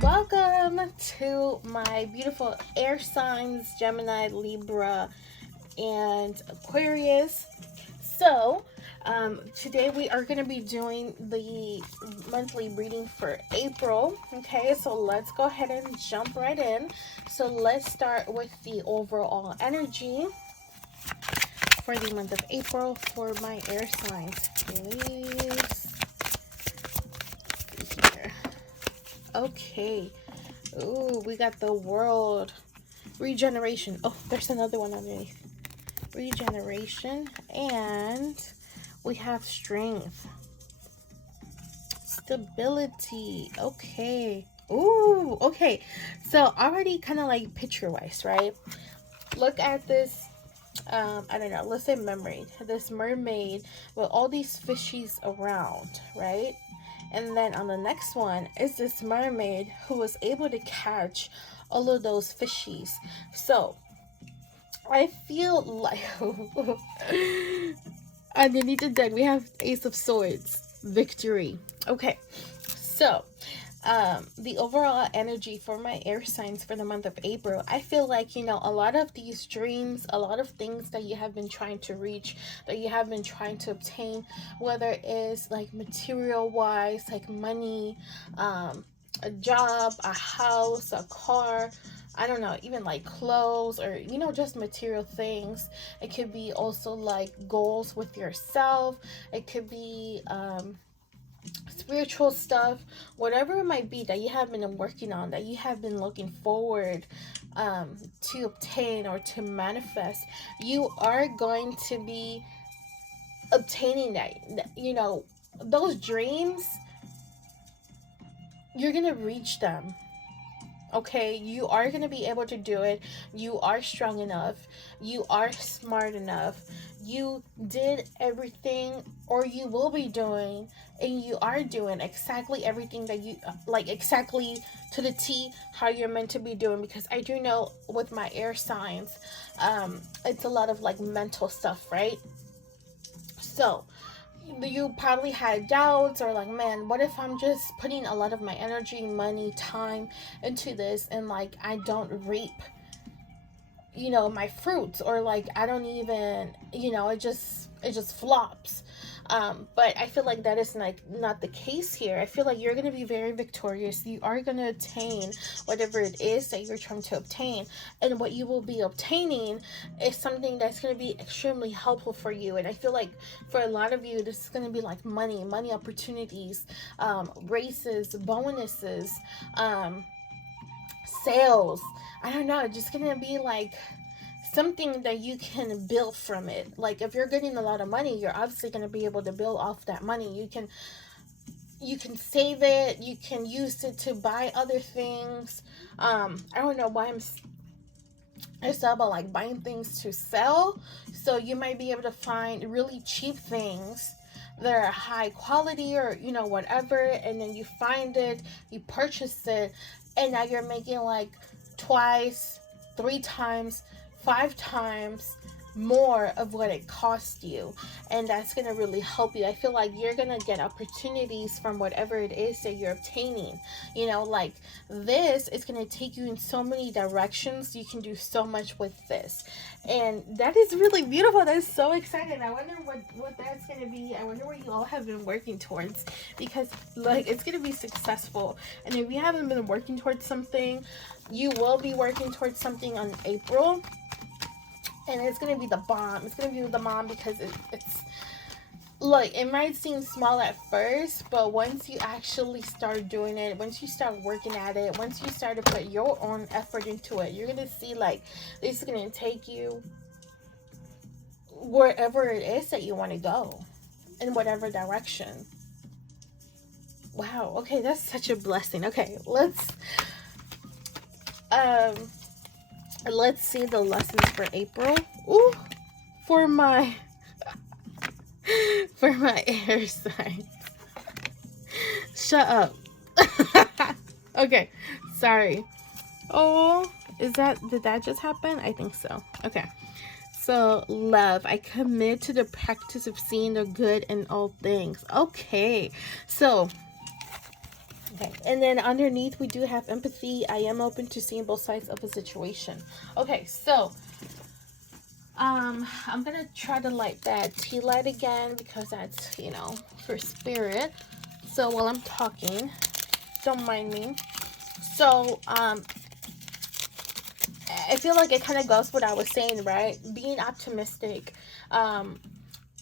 Welcome to my beautiful air signs, Gemini, Libra, and Aquarius. So, today we are going to be doing the monthly reading for April. Okay, so let's go ahead and jump right in. So let's start with the overall energy for the month of April for my air signs, please. Here. Okay. Ooh, we got the world. Regeneration. Oh, there's another one underneath. Regeneration. And we have strength. Stability. Okay. Ooh, okay. So already kind of like picture-wise, right? Look at this. I don't know. Let's say mermaid. This mermaid with all these fishies around, right? And then on the next one is this mermaid who was able to catch all of those fishies. So I feel like underneath the deck we have Ace of Swords, victory. Okay, so the overall energy for my air signs for the month of April, I feel like, you know, a lot of these dreams, a lot of things that you have been trying to reach, that you have been trying to obtain, whether it is like material wise, like money, a job, a house, a car, I don't know, even like clothes, or, you know, just material things. It could be also like goals with yourself. It could be spiritual stuff, whatever it might be that you have been working on, that you have been looking forward to obtain or to manifest. You are going to be obtaining that. You know, those dreams, you're gonna reach them. Okay, you are going to be able to do it. You are strong enough. You are smart enough. You did everything, or you will be doing, and you are doing exactly everything that you like, exactly to the T how you're meant to be doing. Because I do know with my air signs, it's a lot of like mental stuff, right? So you probably had doubts, or like, man, what if I'm just putting a lot of my energy, money, time into this, and like I don't reap, you know, my fruits, or like I don't even, you know, it just flops. But I feel like that is like not the case here. I feel like you're going to be very victorious. You are going to attain whatever it is that you're trying to obtain, and what you will be obtaining is something that's going to be extremely helpful for you. And I feel like for a lot of you, this is going to be like money opportunities, races, bonuses, sales. I don't know, it's just gonna be like something that you can build from it. Like if you're getting a lot of money, you're obviously going to be able to build off that money. You can save it, you can use it to buy other things. I don't know why it's all about like buying things to sell. So you might be able to find really cheap things that are high quality, or, you know, whatever, and then you find it, you purchase it, and now you're making like twice, 3 times, 5 times more of what it cost you. And that's going to really help you. I feel like you're going to get opportunities from whatever it is that you're obtaining. You know, like this is going to take you in so many directions. You can do so much with this, and that is really beautiful. That is so exciting. I wonder what that's going to be. I wonder what you all have been working towards, because like it's going to be successful. And if you haven't been working towards something, you will be working towards something on April. And it's going to be the bomb. It's going to be the bomb, because it's like, it might seem small at first, but once you actually start doing it, once you start working at it, once you start to put your own effort into it, you're going to see like this is going to take you wherever it is that you want to go, in whatever direction. Wow. Okay, that's such a blessing. Okay, let's see the lessons for April. Ooh, for my air signs. Shut up. Okay, sorry. Oh, did that just happen? I think so. Okay. So, love, I commit to the practice of seeing the good in all things. Okay. So, okay. And then underneath, we do have empathy. I am open to seeing both sides of a situation. Okay. So, I'm going to try to light that tea light again because that's, you know, for spirit. So, while I'm talking, don't mind me. So, I feel like it kind of goes what I was saying, right? Being optimistic,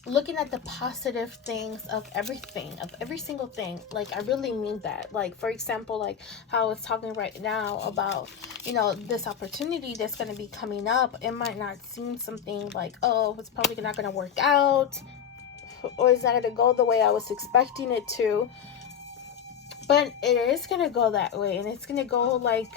looking at the positive things of everything, of every single thing. Like, I really mean that. Like, for example, like how I was talking right now about, you know, this opportunity that's going to be coming up. It might not seem something like, oh, it's probably not going to work out, or it's not going to go the way I was expecting it to. But it is going to go that way, and it's going to go like,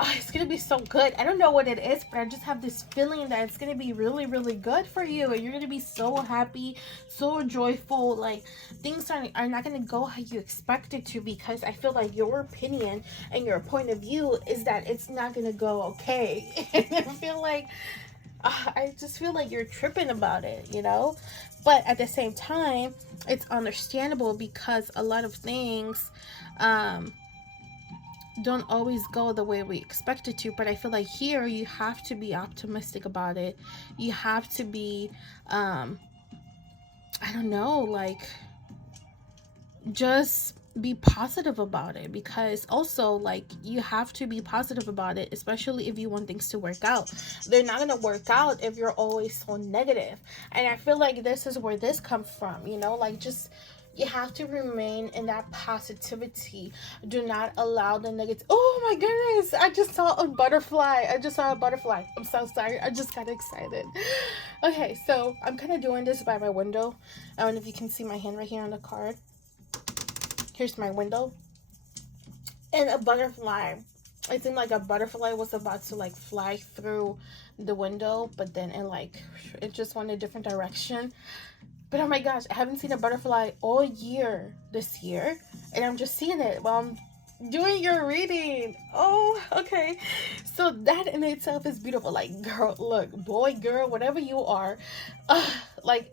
oh, it's going to be so good. I don't know what it is, but I just have this feeling that it's going to be really, really good for you. And you're going to be so happy, so joyful. Like, things are not going to go how you expect it to, because I feel like your opinion and your point of view is that it's not going to go okay. And I just feel like you're tripping about it, you know? But at the same time, it's understandable because a lot of things, don't always go the way we expect it to. But I feel like here you have to be optimistic about it. You have to be I don't know, like, just be positive about it, because also, like, you have to be positive about it, especially if you want things to work out. They're not going to work out if you're always so negative. And I feel like this is where this comes from, you know, like, just, you have to remain in that positivity. Do not allow the negative. Oh my goodness, I just saw a butterfly. I'm so sorry, I just got excited. Okay, so I'm kind of doing this by my window. I don't know if you can see my hand right here on the card. Here's my window. And a butterfly. It seemed like a butterfly was about to, like, fly through the window, but then it just went a different direction. But oh my gosh, I haven't seen a butterfly all year this year, and I'm just seeing it while I'm doing your reading. Oh, okay. So that in itself is beautiful. Like, girl, look, boy, girl, whatever you are, like,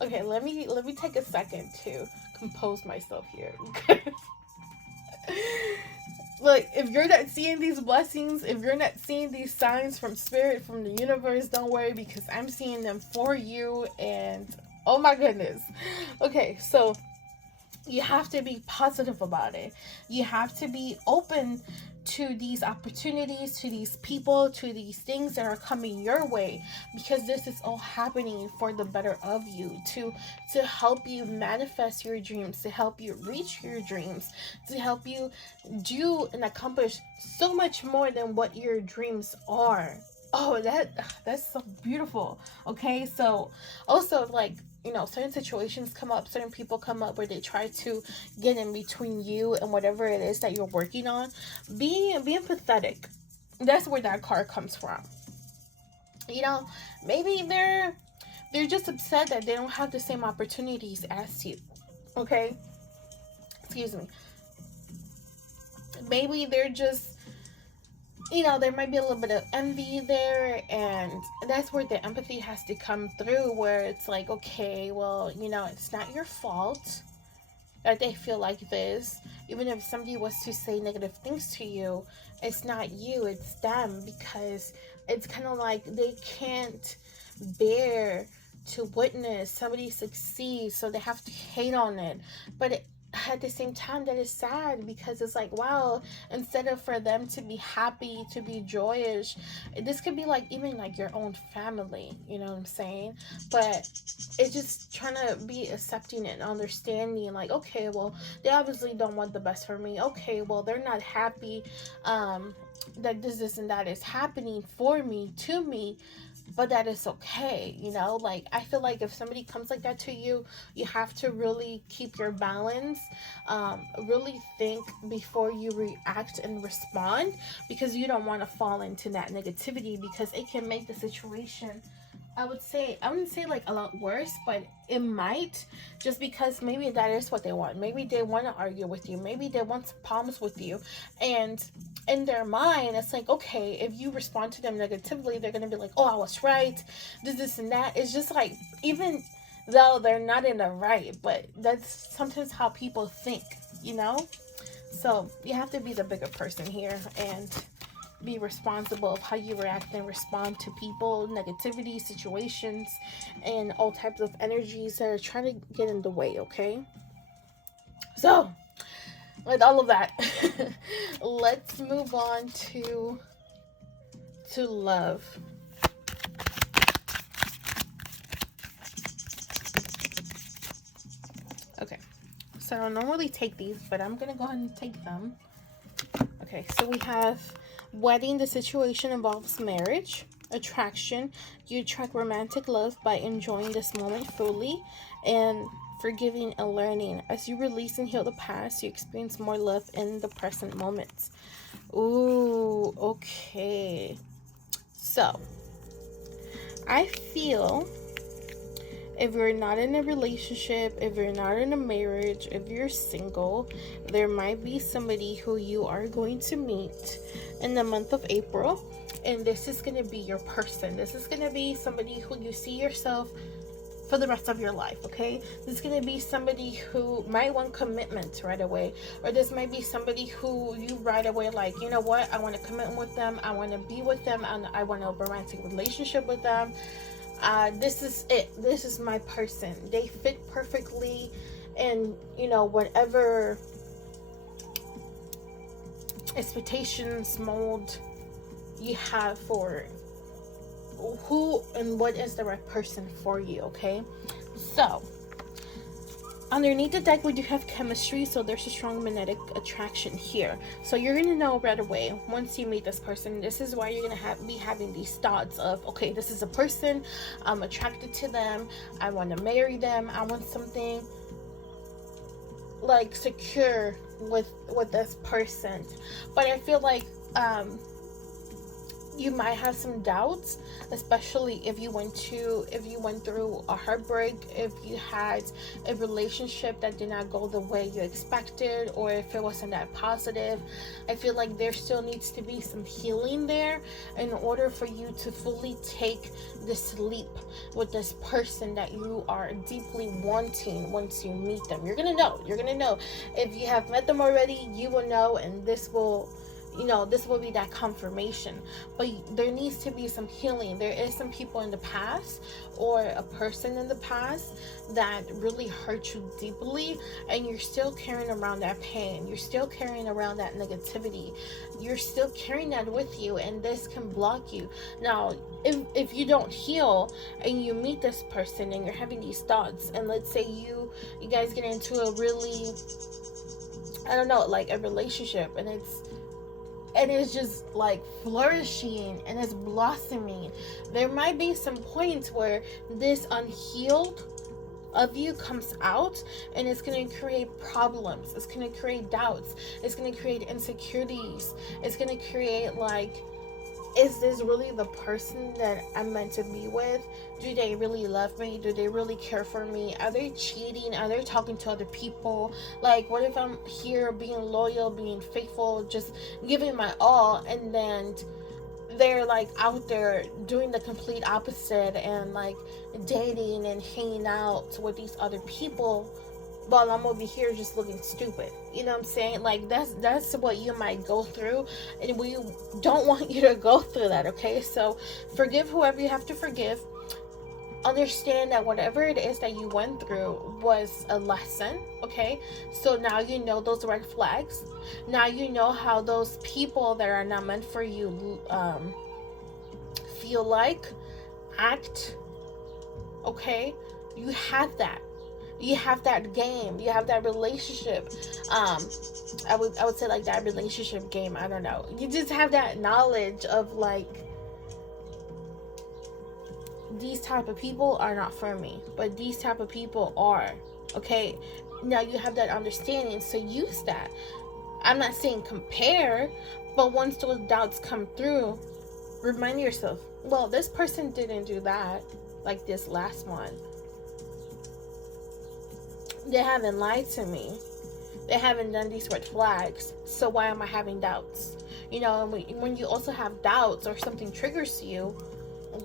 okay, let me take a second to compose myself here. Look, if you're not seeing these blessings, if you're not seeing these signs from spirit, from the universe, don't worry, because I'm seeing them for you. And oh my goodness. Okay, so you have to be positive about it. You have to be open to these opportunities, to these people, to these things that are coming your way, because this is all happening for the better of you, to help you manifest your dreams, to help you reach your dreams, to help you do and accomplish so much more than what your dreams are. Oh, that's so beautiful. Okay, so also, like, you know, certain situations come up, certain people come up where they try to get in between you and whatever it is that you're working on. Be empathetic. That's where that card comes from. You know, maybe they're just upset that they don't have the same opportunities as you. Okay? Excuse me. Maybe they're just, you know, there might be a little bit of envy there, and that's where the empathy has to come through, where it's like, okay, well, you know, it's not your fault that they feel like this. Even if somebody was to say negative things to you, it's not you, it's them, because it's kind of like they can't bear to witness somebody succeed, so they have to hate on it. But at the same time, that is sad, because it's like, wow, instead of for them to be happy, to be joyous, this could be like even like your own family, you know what I'm saying? But it's just trying to be accepting and understanding, like, okay, well, they obviously don't want the best for me. Okay, well, they're not happy that this and that is happening for me, to me, but that is okay, you know? Like, I feel like if somebody comes like that to you, you have to really keep your balance, really think before you react and respond, because you don't want to fall into that negativity, because it can make the situation I wouldn't say like a lot worse, but it might, just because maybe that is what they want. Maybe they want to argue with you. Maybe they want some problems with you. And in their mind, it's like, okay, if you respond to them negatively, they're going to be like, oh, I was right. This, and that. It's just like, even though they're not in the right, but that's sometimes how people think, you know? So you have to be the bigger person here and be responsible of how you react and respond to people, negativity, situations, and all types of energies that are trying to get in the way, okay? So, with all of that, let's move on to love. Okay. So I don't normally take these, but I'm going to go ahead and take them. Okay, so we have wedding. The situation involves marriage, attraction. You attract romantic love by enjoying this moment fully, and forgiving and learning. As you release and heal the past, you experience more love in the present moments. Ooh, okay. So, I feel if you're not in a relationship, if you're not in a marriage, if you're single, there might be somebody who you are going to meet in the month of April. And this is going to be your person. This is going to be somebody who you see yourself for the rest of your life, okay? This is going to be somebody who might want commitment right away. Or this might be somebody who you right away like, you know what? I want to commit with them. I want to be with them. And I want a romantic relationship with them. This is it. This is my person. They fit perfectly in, you know, whatever expectations, mold you have for who and what is the right person for you, okay? So, underneath the deck, we do have chemistry, so there's a strong magnetic attraction here. So you're going to know right away once you meet this person. This is why you're going to be having these thoughts of, okay, this is a person, I'm attracted to them, I want to marry them, I want something like secure with this person. But I feel like you might have some doubts, especially if you went through a heartbreak, if you had a relationship that did not go the way you expected, or if it wasn't that positive. I feel like there still needs to be some healing there in order for you to fully take this leap with this person that you are deeply wanting. Once you meet them, you're gonna know. If you have met them already, you will know, and this will be that confirmation. But there needs to be some healing. There is some people in the past, or a person in the past, that really hurt you deeply, and you're still carrying around that pain. You're still carrying around that negativity. You're still carrying that with you, and this can block you. Now, if you don't heal and you meet this person and you're having these thoughts, and let's say you guys get into a really, I don't know, like a relationship, and it's just like flourishing and it's blossoming, there might be some points where this unhealed of you comes out, and it's going to create problems, it's going to create doubts, it's going to create insecurities, it's going to create like, is this really the person that I'm meant to be with? Do they really love me? Do they really care for me? Are they cheating? Are they talking to other people? Like, what if I'm here being loyal, being faithful, just giving my all, and then they're like out there doing the complete opposite and like dating and hanging out with these other people, while I'm over here just looking stupid? You know what I'm saying? Like, that's what you might go through, and we don't want you to go through that, okay? So forgive whoever you have to forgive. Understand that whatever it is that you went through was a lesson, okay? So now you know those red flags. Now you know how those people that are not meant for you feel like, act, okay? You have that. You have that game. You have that relationship. I would say like that relationship game. I don't know. You just have that knowledge of like, these type of people are not for me, but these type of people are, okay? Now you have that understanding, so use that. I'm not saying compare, but once those doubts come through, remind yourself, well, this person didn't do that. like this last one. They haven't lied to me. They haven't done these red flags. So why am I having doubts? You know, when you also have doubts or something triggers you,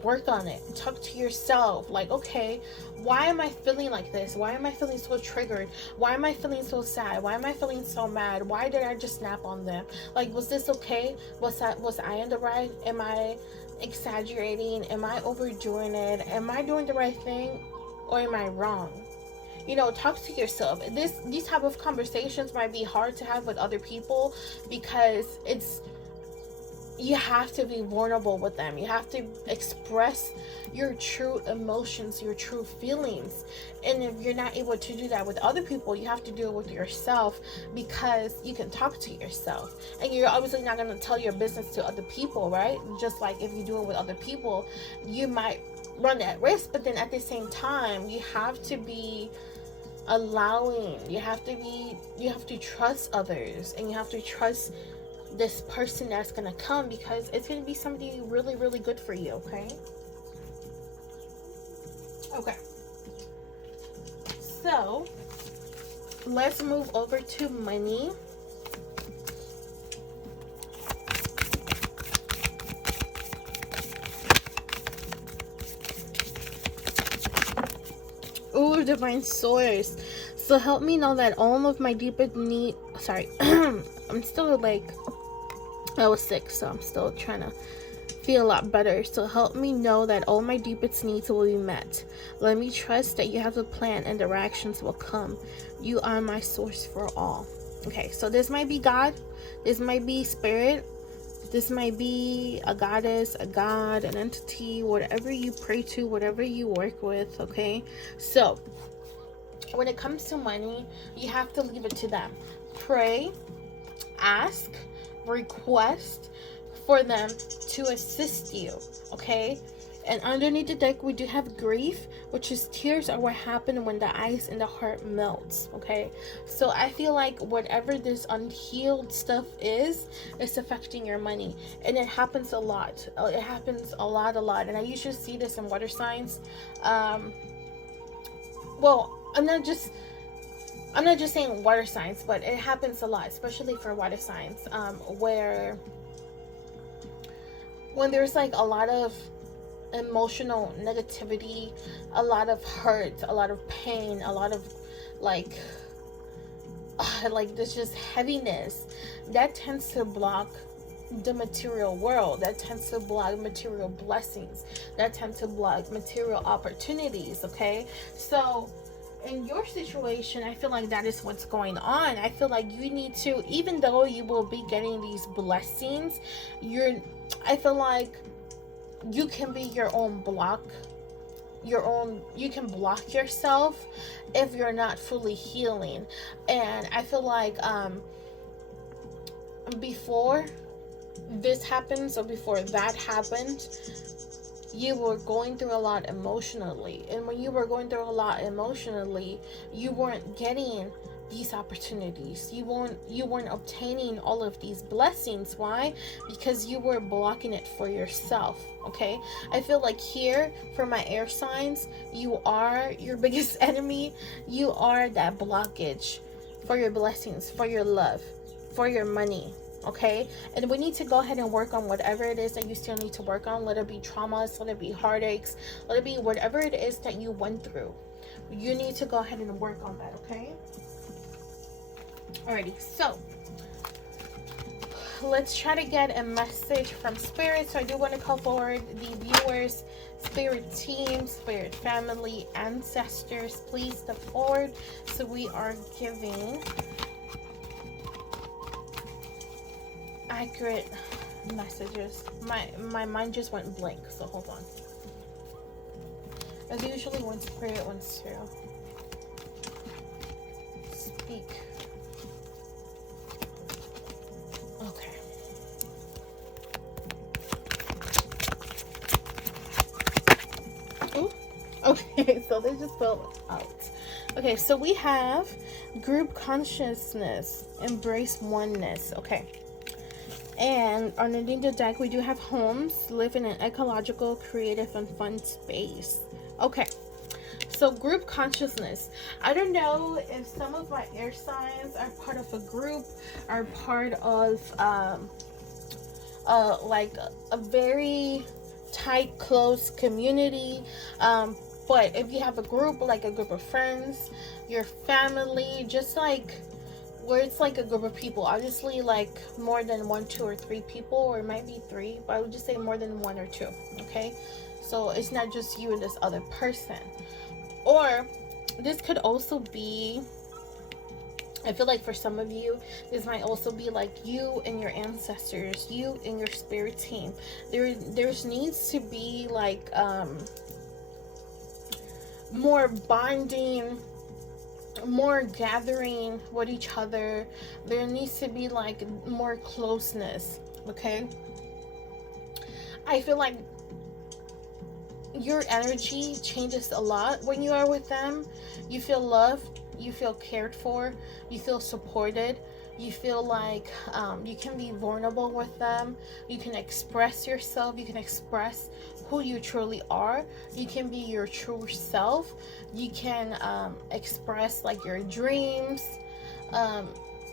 work on it. Talk to yourself. Like, okay, why am I feeling like this? Why am I feeling so triggered? Why am I feeling so sad? Why am I feeling so mad? Why did I just snap on them? Like, was this okay? Was I in the right? Am I exaggerating? Am I overdoing it? Am I doing the right thing? Or am I wrong? You know, talk to yourself. These type of conversations might be hard to have with other people, because you have to be vulnerable with them. You have to express your true emotions, your true feelings. And if you're not able to do that with other people, you have to do it with yourself, because you can talk to yourself. And you're obviously not going to tell your business to other people, right? Just like if you do it with other people, you might run that risk. But then at the same time, you have to be allowing, you have to trust others, and you have to trust this person that's gonna come, because it's gonna be somebody really, really good for you. Okay, so let's move over to money. Ooh, divine source. So help me know that all of my deepest need, sorry, I'm still like, I was sick, so I'm still trying to feel a lot better. So help me know that all my deepest needs will be met. Let me trust that you have a plan and directions will come. You are my source for all. Okay, so this might be God. This might be spirit. This might be a goddess, a god, an entity, whatever you pray to, whatever you work with, okay? So, when it comes to money, you have to leave it to them. Pray, ask, request for them to assist you, okay? And underneath the deck, we do have grief, which is tears are what happen when the ice in the heart melts, okay? So I feel like whatever this unhealed stuff is, it's affecting your money. And it happens a lot. It happens a lot. And I usually see this in water signs. Well, I'm not just saying water signs, but it happens a lot, especially for water signs, where when there's like a lot of emotional negativity, a lot of hurt, a lot of pain, a lot of like this just heaviness, that tends to block the material world, that tends to block material blessings, that tends to block material opportunities, okay? So in your situation, I feel like that is what's going on. I feel like you need to, even though you will be getting these blessings, I feel like you can be your own block, you can block yourself if you're not fully healing. And I feel like before this happens, or before that happened, you were going through a lot emotionally. And when you were going through a lot emotionally, you weren't getting these opportunities. You weren't obtaining all of these blessings. Why? Because you were blocking it for yourself, okay? I feel like here, for my air signs, you are your biggest enemy. You are that blockage for your blessings, for your love, for your money, okay? And we need to go ahead and work on whatever it is that you still need to work on. Let it be traumas, let it be heartaches, let it be whatever it is that you went through. You need to go ahead and work on that, okay? Alrighty, so let's try to get a message from spirit. So I do want to call forward the viewers, spirit team, spirit family, ancestors. Please step forward. So we are giving accurate messages. My mind just went blank, so hold on. As usually when spirit wants to speak. Okay. Ooh. Okay, so they just fell out. Okay, so we have group consciousness, embrace oneness. Okay. And underneath the deck, we do have homes, live in an ecological, creative, and fun space. Okay. So group consciousness. I don't know if some of my air signs are part of a group, are part of like a very tight, close community. But if you have a group, like a group of friends, your family, just like where it's like a group of people, obviously like more than one, two, or three people, or it might be three, but I would just say more than one or two. Okay, so it's not just you and this other person. Or this could also be, I feel like for some of you, this might also be like you and your ancestors, you and your spirit team. There's needs to be like more bonding, more gathering with each other. There needs to be like more closeness. Okay, I feel like your energy changes a lot when you are with them. You feel loved, you feel cared for, you feel supported, you feel like you can be vulnerable with them, you can express yourself, you can express who you truly are, you can be your true self, you can express like your dreams,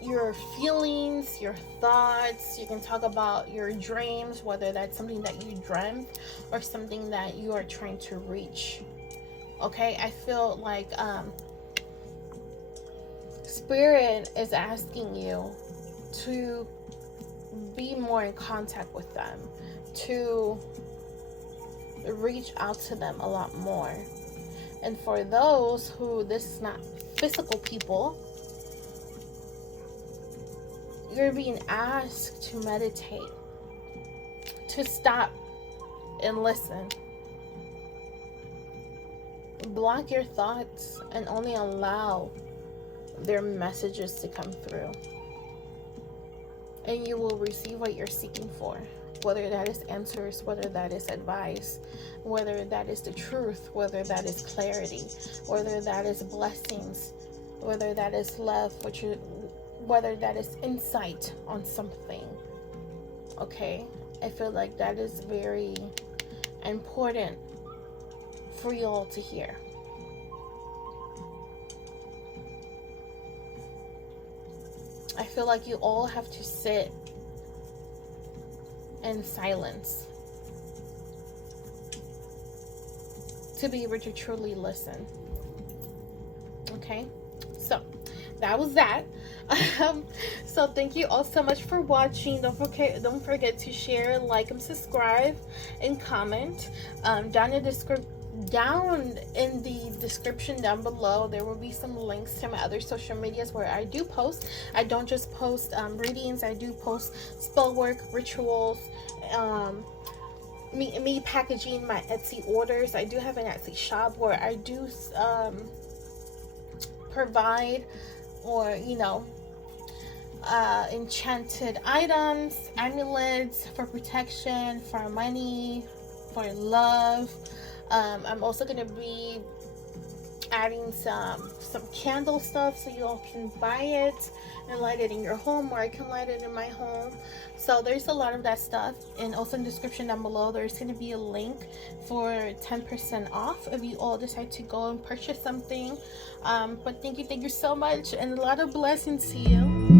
your feelings, your thoughts. You can talk about your dreams, whether that's something that you dreamt or something that you are trying to reach. Okay, I feel like spirit is asking you to be more in contact with them, to reach out to them a lot more. And for those who this is not physical people, you're being asked to meditate, to stop and listen. Block your thoughts and only allow their messages to come through. And you will receive what you're seeking for. Whether that is answers, whether that is advice, whether that is the truth, whether that is clarity, whether that is blessings, whether that is love, whether that is insight on something. Okay, I feel like that is very important for you all to hear. I feel like you all have to sit in silence to be able to truly listen. Okay, so that was that. So thank you all so much for watching. Don't forget to share, like, and subscribe, and comment. Down in the description down below, there will be some links to my other social medias where I do post. I don't just post readings. I do post spell work, rituals, me packaging my Etsy orders. I do have an Etsy shop where I do provide, or enchanted items, amulets for protection, for money, for love. I'm also going to be adding some candle stuff so you all can buy it and light it in your home, or I can light it in my home. So there's a lot of that stuff. And also in the description down below, there's going to be a link for 10% off if you all decide to go and purchase something. But thank you so much, and a lot of blessings to you.